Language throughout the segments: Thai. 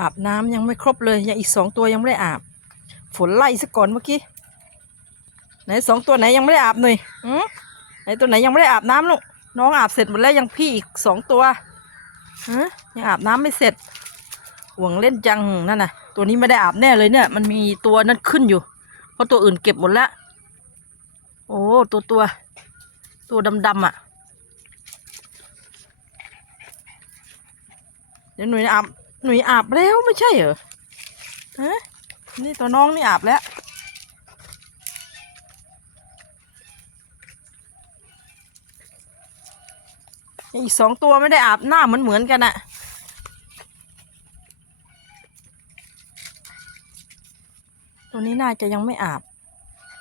อาบน้ำยังไม่ครบเลยยังอีกสองตัวยังไม่ได้อาบ ฝนไล่ซะก่อนเมื่อกี้ไหนสองตัวไหนยังไม่ได้อาบหน่อยอืมไหนตัวไหนยังไม่ได้อาบน้ำลูกน้องอาบเสร็จหมดแล้วยังพี่อีกสองตัวฮะยังอาบน้ำไม่เสร็จห่วงเล่นจังนั่นน่ะ ตัวนี้ไม่ได้อาบแน่เลยเนี่ย มันมีตัวนั้นขึ้นอยู่ เพราะตัวอื่นเก็บหมดแล้วโอ้ตัวตัว ตัวดำๆอะเดี๋ยวหนุ่ยอาบ หนุ่ยอาบแล้วไม่ใช่เหรอฮะนี่ตัวน้องนี่อาบแล้ว อีกสองตัวไม่ได้อาบหน้าเหมือนเหมือนกันอะตัวนี้น่าจะยังไม่อาบ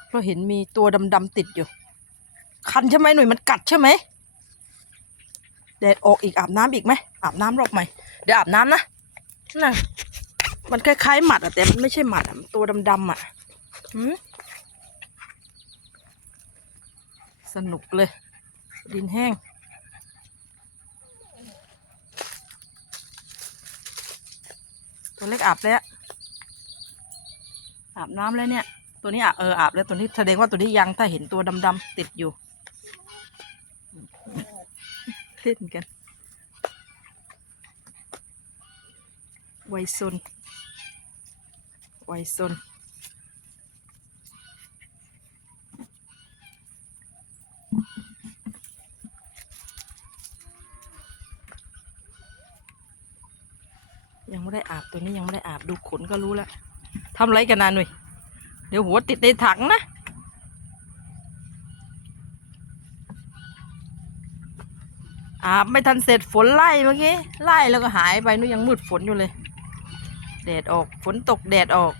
เพราะเห็นมีตัวดำๆติดอยู่ คันใช่ไหมหนุ่ยมันกัดใช่ไหมแดดออกอีกอาบน้ำอีกไหมอาบน้ำรอบใหม่เดี๋ยวอาบน้ำนะ น่ะ มันคล้ายๆหมัดอะแต่มันไม่ใช่หมัดอะตัวดำๆอะสนุกเลย ดินแห้ง ตัวเล็กอาบแล้วอาบน้ำแล้วเนี่ย ตัวนี้อาบเอออาบแล้วตัวนี้แสดงว่าตัวนี้ยังถ้าเห็นตัวดำๆติดอยู่ เล่นกัน ไวซนไวซนยังไม่ได้อาบตัวนี้ยังไม่ได้อาบดูขนก็รู้แล้วทำไรกันนานหน่อยเดี๋ยวหัวติดในถังนะอาบไม่ทันเสร็จฝนไล่เมื่อกี้ไล่แล้วก็หายไปนู้นยังมืดฝนอยู่เลย แดดออก ฝนตกแดดออก